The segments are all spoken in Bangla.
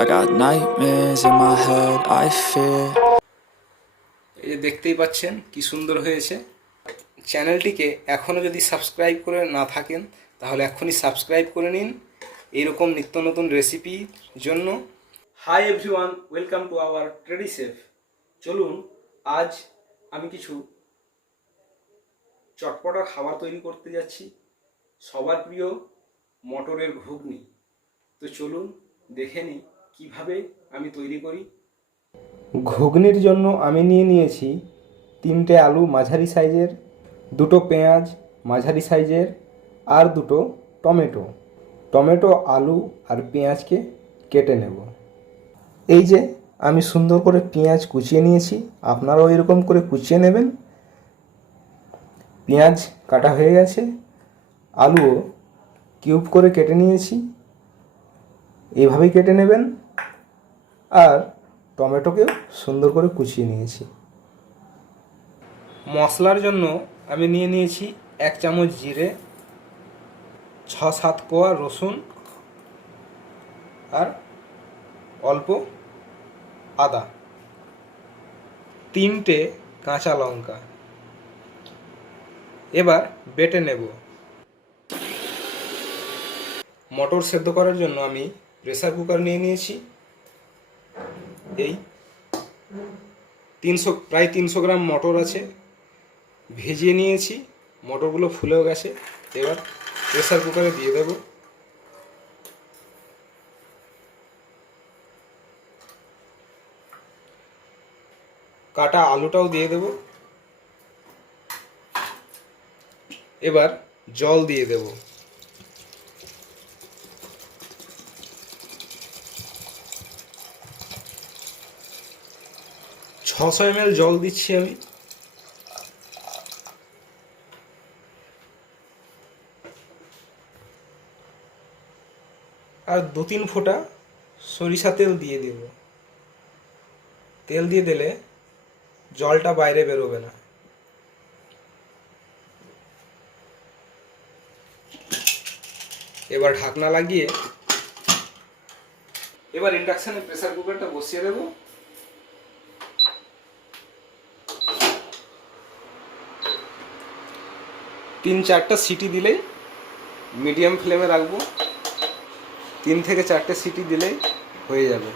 I got nightmares in my head, I fear. এই যে দেখতেই পাচ্ছেন কি সুন্দর হয়েছে। চ্যানেলটিকে এখনও যদি সাবস্ক্রাইব করে না থাকেন তাহলে এখনই সাবস্ক্রাইব করে নিন এইরকম নিত্য নতুন রেসিপির জন্য। Hi everyone, welcome to our ট্রেডিশেফ। চলুন আজ আমি কিছু চটপটা খাবার তৈরি করতে যাচ্ছি, সবার প্রিয় মটরের ঘুগনি। তো চলুন দেখে নিই কীভাবে আমি তৈরি করি। ঘুগনির জন্য আমি নিয়েছি 3টে আলু মাঝারি সাইজের, 2টো পেঁয়াজ মাঝারি সাইজের, আর 2টো টমেটো। আলু আর পেঁয়াজকে কেটে নেব। এই যে আমি সুন্দর করে পেঁয়াজ কুচিয়ে নিয়েছি, আপনারাও এরকম করে কুচিয়ে নেবেন। পেঁয়াজ কাটা হয়ে গেছে, আলুও কিউব করে কেটে নিয়েছি, এইভাবেই কেটে নেবেন। আর টমেটোকেও সুন্দর করে কুচিয়ে নিয়েছি। মশলার জন্য আমি নিয়েছি 1 চামচ জিরে, 6-7 কোয়া রসুন, আর অল্প আদা, 3টে কাঁচা লঙ্কা। এবার বেটে নেব। মটর সেদ্ধ করার জন্য আমি প্রেসার কুকার নিয়েছি। এই প্রায় 300 গ্রাম মটর আছে, ভেজিয়ে নিয়েছি, মটরগুলো ফুলেও গেছে। এবার প্রেসার কুকারে দিয়ে দেব। কাটা আলুটাও দিয়ে দেব। এবার জল দিয়ে দেব। 600 ml জল দিচ্ছি আমি। আর 2-3 ফোঁটা সরিষা তেল দিয়ে দেব। তেল দিয়ে দিলে জলটা বাইরে বেরোবে না। এবার ঢাকনা লাগিয়ে এবার ইন্ডাকশনে প্রেসার কুকারটা বসিয়ে দেব। 3-4টা সিটি দিলেই, মিডিয়াম ফ্লেমে রাখবো, 3 থেকে 4টে সিটি দিলেই হয়ে যাবে।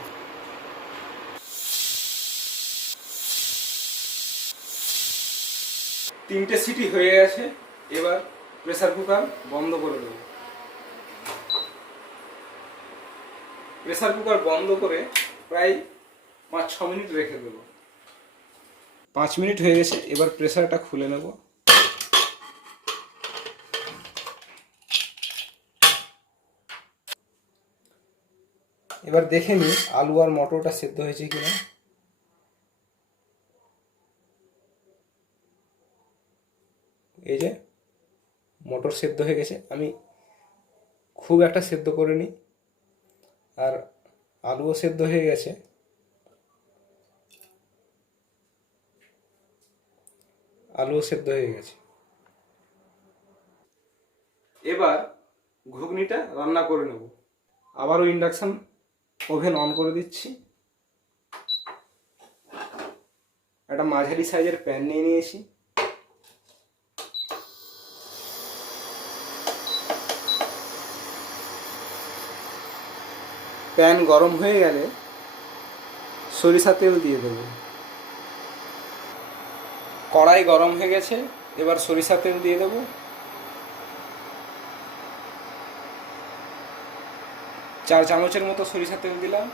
তিনটে সিটি হয়ে গেছে, এবার প্রেসার কুকার বন্ধ করে দেব। প্রেসার কুকার বন্ধ করে প্রায় 5-6 মিনিট রেখে দেব। 5 মিনিট হয়ে গেছে, এবার প্রেসারটা খুলে নেব। এবার দেখে নিই আলু আর মটরটা সেদ্ধ হয়েছে কিনা। এই যে মটর সেদ্ধ হয়ে গেছে, আমি খুব একটা সেদ্ধ করে নিই। আর আলুও সেদ্ধ হয়ে গেছে। এবার ঘুগনিটা রান্না করে নেব। আবারও ইন্ডাকশন ওভেন অন করে দিচ্ছি। একটা মাঝারি সাইজের প্যান নিয়েছি। প্যান গরম হয়ে গেলে সরিষা তেল দিয়ে দেব। কড়াই গরম হয়ে গেছে, এবার সরিষা তেল দিয়ে দেব। চার চামচের মতো সরিষা তেল দিলাম।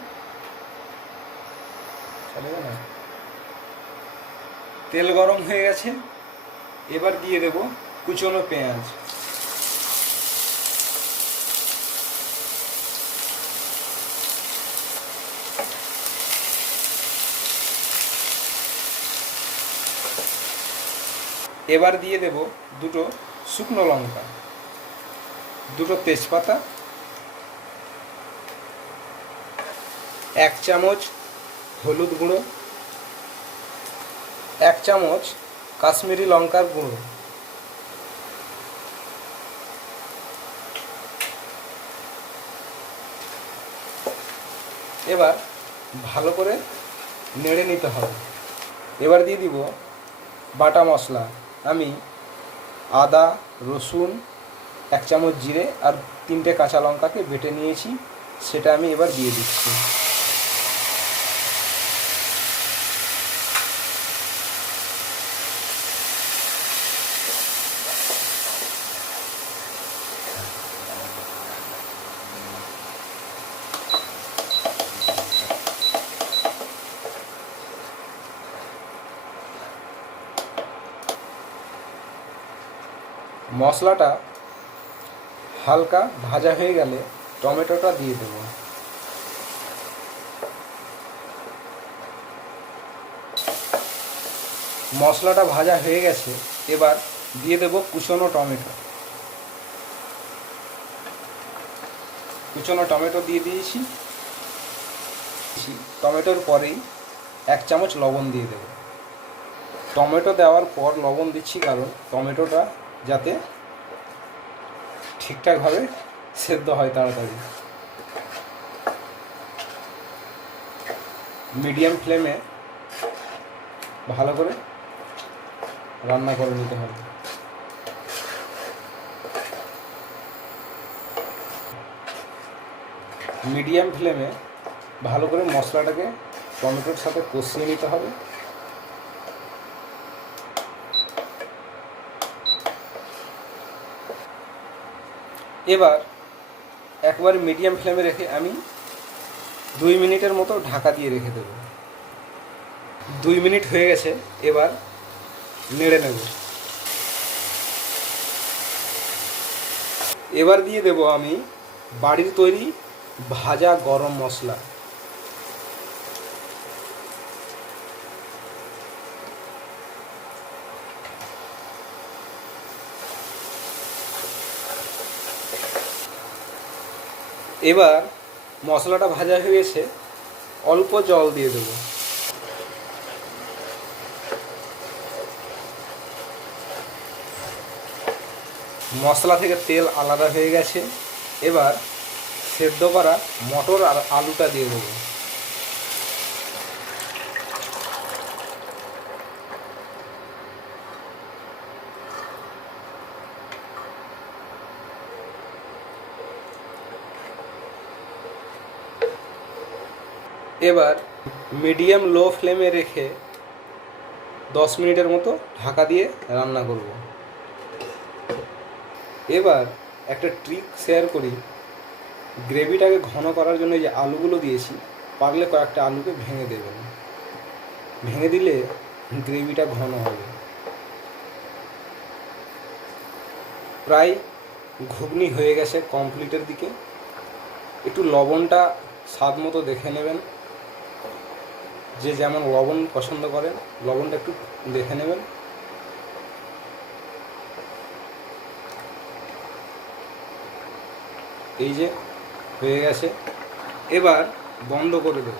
তেল গরম হয়ে গেছে, এবার দিয়ে দেব কুচনো পেঁয়াজ। এবার দিয়ে দেব 2টো শুকনো লঙ্কা, 2টো তেজপাতা, 1 চামচ হলুদ গুঁড়ো, 1 চামচ কাশ্মীরি লঙ্কার গুঁড়ো, এবার ভালো করে নেড়ে নিতে হবে। এবার দিয়ে দিব বাটা মশলা। আমি আদা, রসুন, 1 চামচ জিরে আর 3টে কাঁচা লঙ্কাকে বেটে নিয়েছি, সেটা আমি এবার দিয়ে দিচ্ছি। মশলাটা হালকা ভাজা হয়ে গেলে টমেটোটা দিয়ে দেব। মশলাটা ভাজা হয়ে গেছে, এবার দিয়ে দেব কুচনো টমেটো। কুচনো টমেটো দিয়ে দিয়েছি। টমেটোর পরেই 1 চামচ লবণ দিয়ে দেব। টমেটো দেওয়ার পর লবণ দিচ্ছি কারণ টমেটোটা যাতে ঠিকঠাকভাবে সেদ্ধ হয় তাড়াতাড়ি। মিডিয়াম ফ্লেমে ভালো করে রান্না করে নিতে হবে। মিডিয়াম ফ্লেমে ভালো করে মশলাটাকে টমেটোর সাথে কষিয়ে নিতে হবে। এবার একবার মিডিয়াম ফ্লেমে রেখে আমি 2 মিনিটের মতো ঢাকা দিয়ে রেখে দেব। 2 মিনিট হয়ে গেছে, এবার নেড়ে নেব। এবার দিয়ে দেব আমি বাড়ির তৈরি ভাজা গরম মশলা। এবার মশলাটা ভাজা হয়ে গেছে, অল্প জল দিয়ে দেব। মশলা থেকে তেল আলাদা হয়ে গেছে, এবার সেদ্ধ করা মটর আর আলুটা দিয়ে দেব। এবার মিডিয়াম লো ফ্লেমে রেখে 10 মিনিটের মতো ঢাকা দিয়ে রান্না করব। এবার একটা ট্রিক শেয়ার করি। গ্রেভিটাকে ঘন করার জন্য যে আলুগুলো দিয়েছি, পারলে কয়েকটা আলুকে ভেঙে দেবেন। ভেঙে দিলে গ্রেভিটা ঘন হবে। প্রায় ঘুগনি হয়ে গেছে কমপ্লিটের দিকে। একটু লবণটা স্বাদ মতো দেখে নেবেন। যে যেমন লবণ পছন্দ করেন লবণটা একটু দেখে নেবেন। এই যে হয়ে গেছে, এবার বন্ধ করে দেব।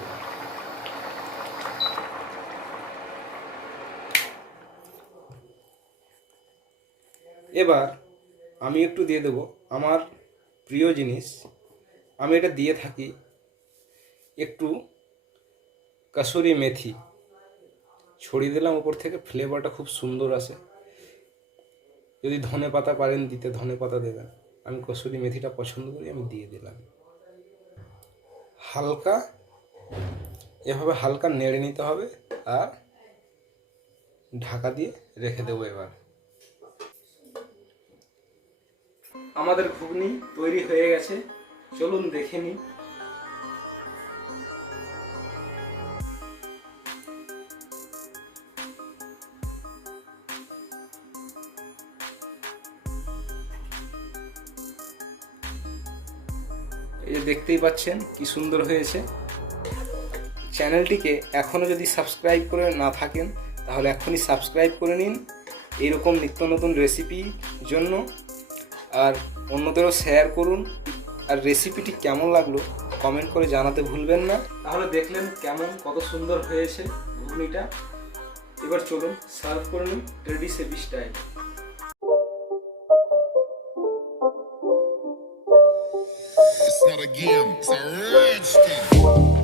এবার আমি একটু দিয়ে দেব আমার প্রিয় জিনিস, আমি এটা দিয়ে থাকি, একটু কসুরি মেথি ছড়িয়ে দিলাম উপর থেকে। ফ্লেভারটা খুব সুন্দর আসে। যদি ধনে পাতা পারেন দিতে, ধনে পাতা দেবেন। আমি কসুরি মেথিটা পছন্দ করি, আমি দিয়ে দিলাম। হালকা এভাবে হালকা নেড়ে নিতে হবে আর ঢাকা দিয়ে রেখে দেবো। এবার আমাদের ঘুগনি তৈরি হয়ে গেছে, চলুন দেখে নিই। এই যে দেখতেই পাচ্ছেন কি সুন্দর হয়েছে। চ্যানেলটিকে এখনও যদি সাবস্ক্রাইব করে না থাকেন তাহলে এখনই সাবস্ক্রাইব করে নিন এইরকম নিত্য নতুন রেসিপির জন্য। আর অন্যদেরও শেয়ার করুন। আর রেসিপিটি কেমন লাগলো কমেন্ট করে জানাতে ভুলবেন না। তাহলে দেখলেন কেমন কত সুন্দর হয়েছে ঘুগনিটা। এবার চলুন সার্ভ করে নিন ট্রেডিশেফ style. It's not a game, it's a rich thing.